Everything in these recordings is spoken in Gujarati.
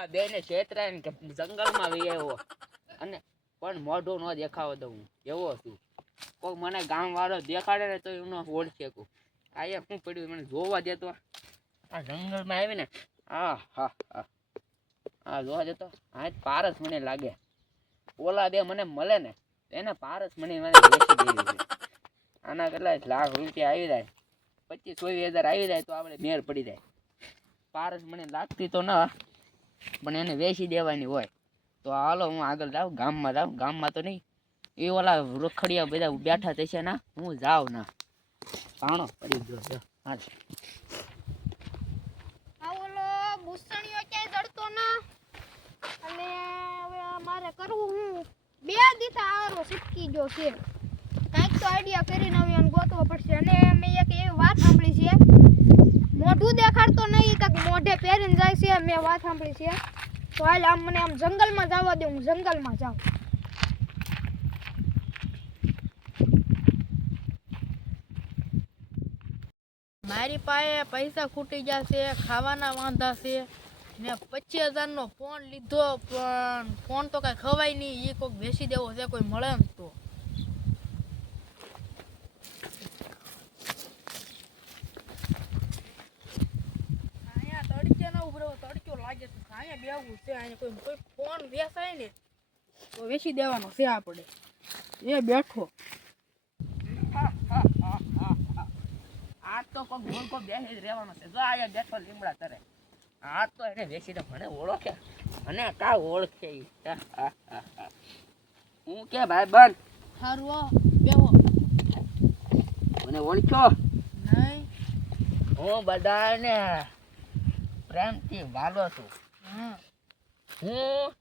ઓલા બે ને છેતરાય ને કે જંગલમાં વહી આવ્યો અને પણ મોઢું ન દેખાવા દઉં એવો છું. કોઈ મને ગામ વાળો દેખાડે ને તો એનો ઓળખે કો આ શું પડ્યું મને જોવા દેતો. આ જંગલમાં આવી ને હા હા હા હા જોવા દેતો આ પારસ મને લાગે. ઓલા બે મને મળે ને એને પારસ મને વેચી દેવી છે. આના કેટલા લાખ રૂપિયા આવી જાય 25-20 હજાર આવી જાય તો આપણે મેળ પડી જાય. પારસ મને લાગતી તો ના પણ એને વેચી દેવાની હોય. તો હાલો હું આગળ જાઉં ગામમાં તો નહીં એ ઓલા રખડિયા બધા બેઠા થશે ના હું જાઉં ના પાણો પડી ગયો છે. હા આ ઓલો બુસણીઓ ક્યાંય જડતો ના અને હવે મારે કરવું હું 2 દિવસ આરો સિટકી જો છે કાંઈક તો આઈડિયા કરીને હવે એને ગોતવો પડશે. અને મેં એક એવી વાત સાંભળી છે મોઢું દેખાડતો નહીં કાંક મોઢે પહેરીને જાય છે મેં વાત સાંભળી છે. તો હાલ આમ મને આમ જંગલમાં જવા દે હું જંગલમાં જાઉં. મારી પાસે પૈસા ખૂટી જશે ખાવાના વાંધા છે ને 25,000 નો ફોન લીધો પણ ફોન તો કઈ ખવાય નહીં એ કોઈક બેસી દેવો છે કોઈ મળે ને તો. અહીંયા તડકે ના ઉભરો તડક્યો લાગે છે અહીંયા બેવું છે. અહીંયા કોઈ ફોન વેસાય ને તો વેચી દેવાનો છે આપણે એ બેઠો. આ તો કોઈ ગોળકો બેસી જ રહેવાનો છે. જો અહીંયા બેઠો લીમડા તરે આ તો એને વેચીને મને ઓળખે અને કા ઓળખે હું કે ભાઈ બંધ હારું બેહો મને ઓળખ્યો નહીં હું બધાને પ્રેમથી વાલો છું. હું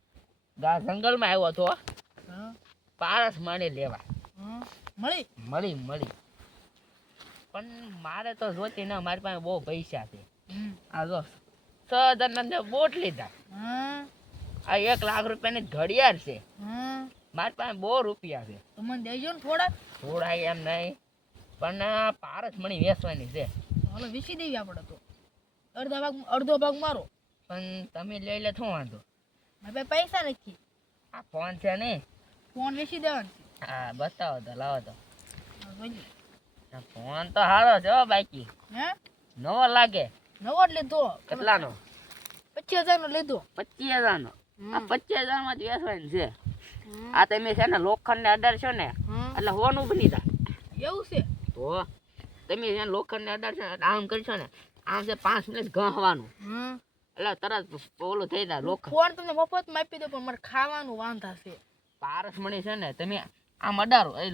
જંગલમાં આવ્યો હતો પારસ માણી લેવા મળી પણ મારે તો જોતી ના મારી પાસે બહુ પૈસા છે. આ જો 6,000 બોટ લીધા આ 1 લાખ રૂપિયાની ઘડિયાળ છે. મારી પાસે બહુ રૂપિયા છે. તમને દેજો ને થોડા એમ નહીં પણ પારસ મણી વેચવાની છે. હાલો વેચી દેવી આપણે તો અડધો ભાગ મારો પણ તમે લઈ લે શું વાંધો હવે પૈસા નથી. આ ફોન છે ને ફોન વેચી દેવાનો હા બતાવો તો લાવો તો છે. ફોન તો સારો છે બાકી હે નવો લાગે. નવો જ લીધો. કેટલાનો? 25,000 નો લીધો. 25,000 નો? આ 25,000 માં જ વેચવાની છે. આ તમે છે ને લોખંડ ને અડાડશો ને એટલે હોનું બની જાય. એવું છે? તો તમે છે લોખંડ ને અડાડશો ને આમ કરશો ને આમ છે 5 મિનિટ ઘસવાનું એટલે તરત ઓલું થઈ જાય લોખંડ. ફોન તમને મફત માં આપી દો પણ મારે ખાવાનું વાંધા છે. પારસ મણી છે ને તમે આમ અડાડો એ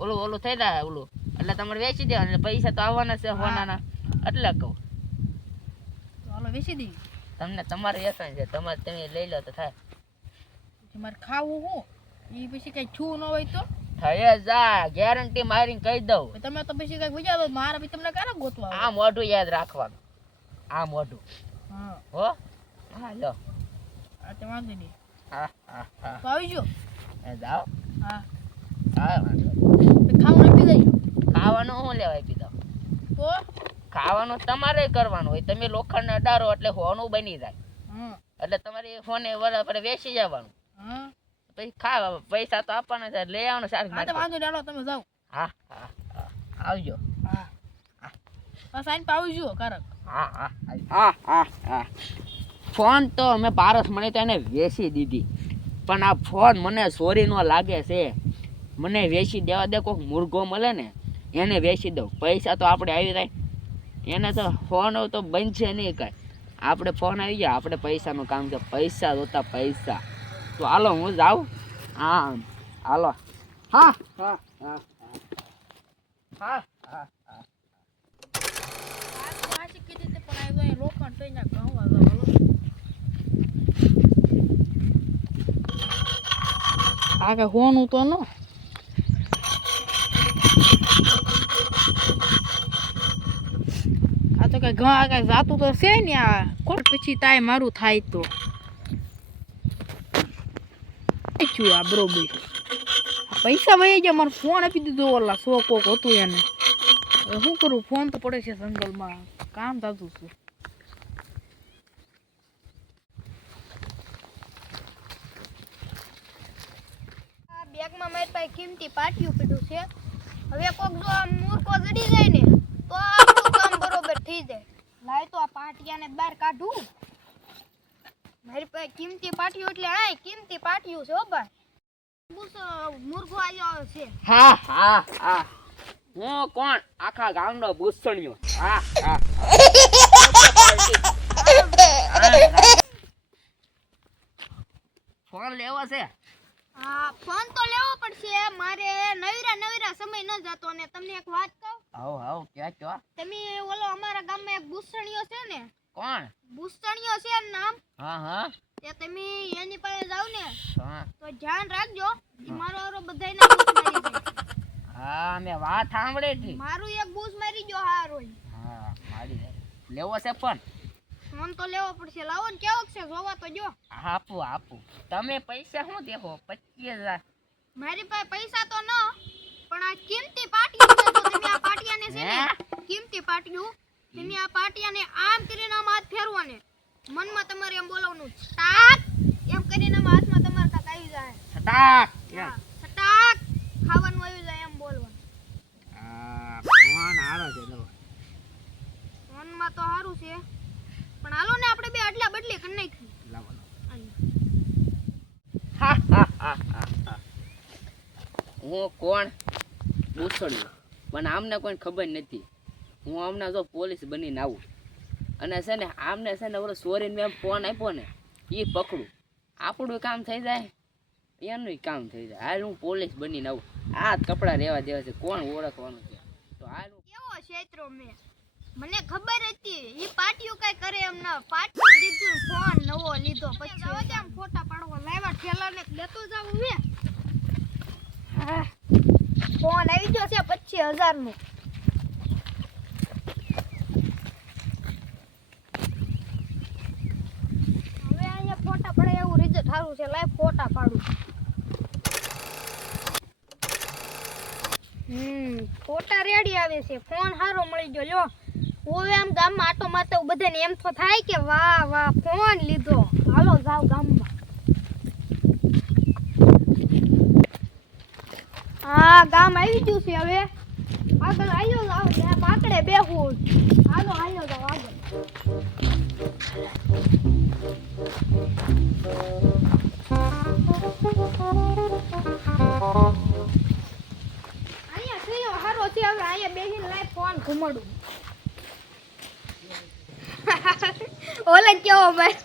ઓલું થઈ જાય ઓલું એટલે તમારે વેચી દેવાનું. પૈસા તો આવવાના છે હોનાના એટલે કહું હાલો વેચી દેવી. તમને તમારે વેચવાની છે તમારે તમે લઈ લો તો થાય. મારે ખાવું હું એ પછી કઈ છું ન હોય તો થઈ જા ગેરંટી મારીને કહી દઉં. તમે તો પછી કઈ વિચારો મારા બી તમને ક્યારે ગોતવા આ મોઢું યાદ રાખવાનું. આ મોઢું હો હા લો આ તે વાંધો નહીં. હા હા હા તો આવી જો જાઓ. હા હા વાંધો ખાવાનું આપી દેજો. ખાવાનું શું લેવાય પીધો તો ખાવાનું તમારે કરવાનું હોય. તમે લોખંડ અડાડો એટલે હોનું બની જાય એટલે તમારે ફોને બરાબર વેચી જવાનું. પછી ખાવા પૈસા તો આપવાના છે લઈ આવવાનું સારું. વાંધો ચાલો તમે જાઓ. હા હા હા આવજો. હા સાઈન પર આવજો કારક. હા હા હા હા હા ફોન તો અમે પારસ મણી તો એને વેચી દીધી પણ આ ફોન મને ચોરી નો લાગે છે. મને વેચી દેવા દે. કોઈક મુર્ગો મળે ને એને વેચી દઉં પૈસા તો આપણે આવી જાય. એને તો ફોન તો બનશે નહીં કાંઈ. આપણે ફોન આવી જાય આપણે પૈસાનું કામ છે. પૈસા જોતા પૈસા. તો હાલો હું જાઉં. હા હાલો. હા હા હા હા હા હા આગળ હોનું તો નો આ તો કઈ ઘા કઈ જાતું તો છે ને આ કોટ પછી તાય મારું થાય તો આ બરોબર પૈસા વહી ગયા. મારો ફોન આપી દીધો ઓલા સો કોક હતું એને. હવે શું કરું ફોન તો પડે છે જંગલમાં કામ થતું છે. એકમાં મારી પાસે કિંમતી પાટિયું પડ્યું છે. હવે કોક જો આ મૂર્ખો જડી જાય ને તો આપણું કામ બરોબર થઈ જાય. લાય તો આ પાટિયાને બહાર કાઢું. મારી પાસે કિંમતી પાટિયું એટલે આ કિંમતી પાટિયું છે હો ભાઈ. મૂર્ખો આવ્યો છે. હા હા હા હું કોણ આખા ગામનો ભૂસણિયો. હા હા ફોન લેવો છે. હા ફોન તો લેવો પડશે. મારે નવીરા સમય ન જતો. ને તમને એક વાત કહું. હાઉ ક્યાં તમે ઓલો અમારા ગામમાં એક ભૂસણિયો છે ને. કોણ? ભૂસણિયો છે એનું નામ. હા તે તમે એની પાસે જાવ ને હા તો ધ્યાન રાખજો. ઈ મારો હારો બધાયને બૂસ મારી જાય. હા મેં વાત સાંભળી હતી. મારું એક બૂસ મારી ગયો હારો. હા મારી જાય. લેવો છે પણ ફોન તો લેવો પડશે. લાવો ને કેવો છે જોવા તો જો. આપું તમે પૈસા શું દેખો? 25,000. મારી પાસે પૈસા તો ન પણ આ કિંમતી પાટિયું છે. તો તમે આ પાટિયાને છે ને કિંમતી પાટિયું તમે આ પાટિયાને આમ કરીને આમ હાથ ફેરવો ને મનમાં તમારે એમ બોલવાનું ટાક એમ કરીને આમ હાથમાં તમારે કાક આવી જાય. છટાક હા, છટાક ખાવાનું આવી જાય એમ બોલવાનું. ફોન હારો છે લો. ફોનમાં તો સારું છે પણ હાલો ને આપણે બે અદલા બદલી કરી નાખી. લાવો આઈ. હું કોણ? ભૂસણિયો. પણ આમને કોઈ ખબર નથી. હું હમણાં જો પોલીસ બનીને આવું અને છે ને આમને છે ને ઓલો સોરીને મેં ફોન આપ્યો ને એ પકડું. આપણું કામ થઈ જાય એનું કામ થઈ જાય. હાલ હું પોલીસ બનીને આવું. આ જ કપડાં રહેવા દેવા છે. કોણ ઓળખવાનું છે? તો હાલ કેવો ક્ષેત્રો મને ખબર હતી ઈ પાટિયું કઈ કરે એમ ના. પાટિયું દીધું ફોન નવો લીધો પછી હવે કેમ ફોટા પાડવા લાવ્યા ઠેલાને લેતો જાવ હવે. ફોન આવી ગયો છે 25,000 નો. હવે અહીંયા ફોટા પડે એવું રિઝલ્ટ સારું છે. લાઈવ ફોટા પાડું. ફોટા રેડી આવે છે. ફોન સારો મળી ગયો લ્યો. હવે આમ ગામમાં આટો મારતા બધાને એમ તો થાય કે વાહ ફોન લીધો. હાલો જાવ ગામમાં. હા ગામ આવી ગયું છે. હવે આગળ આવ્યો જાવ ત્યાં પાકડે બેહું. હાલો જાવ આગળ. અહીંયા થયો હારો છે. હવે અહીંયા બેહીને લાઈ ફોન ઘુમાડું. ઓલે કેવો ભાઈ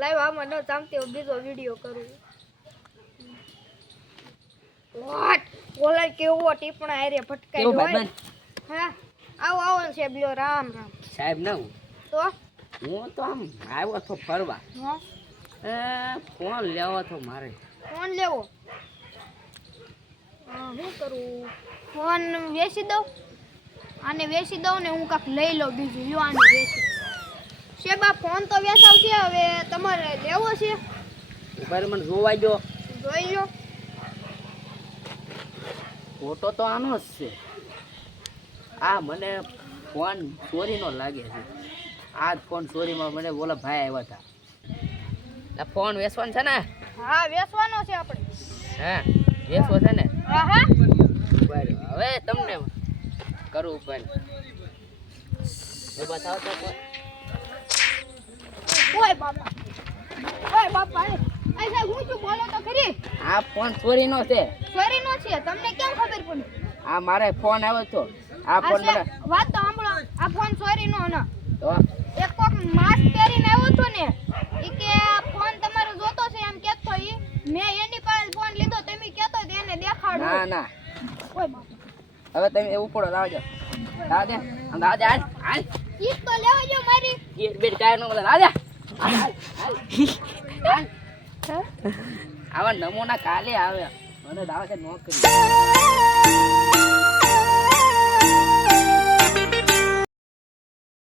લાઈવ આમાં ન ચામતી બીજો વિડિયો કરું. વોટ ઓલે કેવો ટીપણા આરે ભટકાઈ હોય. હા આવો છે બ્યો. રામ સાહેબ ના તો હું તો આમ આવ્યો તો ફરવા. ફોન લેવો તો મારે. ફોન લેવો. શું કરું? ફોન વેચી દઉં. આને વેચી દઉં ને હું કાંક લઈ લઉં બીજું. લ્યો આને વેચી. શેબા ફોન તો વેચાવ છે. હવે તમારે લેવો છે? ઉપર મને જોવા દો. જોઈ લો. ફોટો તો આનો જ છે. આ મને ફોન ચોરીનો લાગે છે. આ ફોન ચોરીમાં મને બોલા ભાઈ આવ્યા હતા. આ ફોન વેચવાનો છે ને? હા વેચવાનો છે આપણે. હા વેચવો છે ને? હા હવે તમને કરું ઉપર. બતાવો તો ઓય બાપા આ સાહેબ હું શું બોલો તો ખરી. આ ફોન ચોરીનો છે. ચોરીનો છે તમને કેમ ખબર પડી? આ મારે ફોન આવ્યો તો. આ ફોન મને વાત તો સાંભળો. આ ફોન ચોરીનો ન તો એક કોક માસ્ક પહેરીને આવ્યો તો ને ઈ કે આ ફોન તમારો જોતો છે એમ કેતો ઈ. મેં એની પાસે ફોન લીધો તમે કેતો તો એને દેખાડો. ના ઓય બાપા હવે તમે ઉપડો લાવજો. લાવ દે હાલ ઈ તો લેવા જો મારી ગીર બેટ કાય નો બોલા. લાવ દે હાલ આવા નમૂના કાલે આવે. મને દાવા છે નોકરી.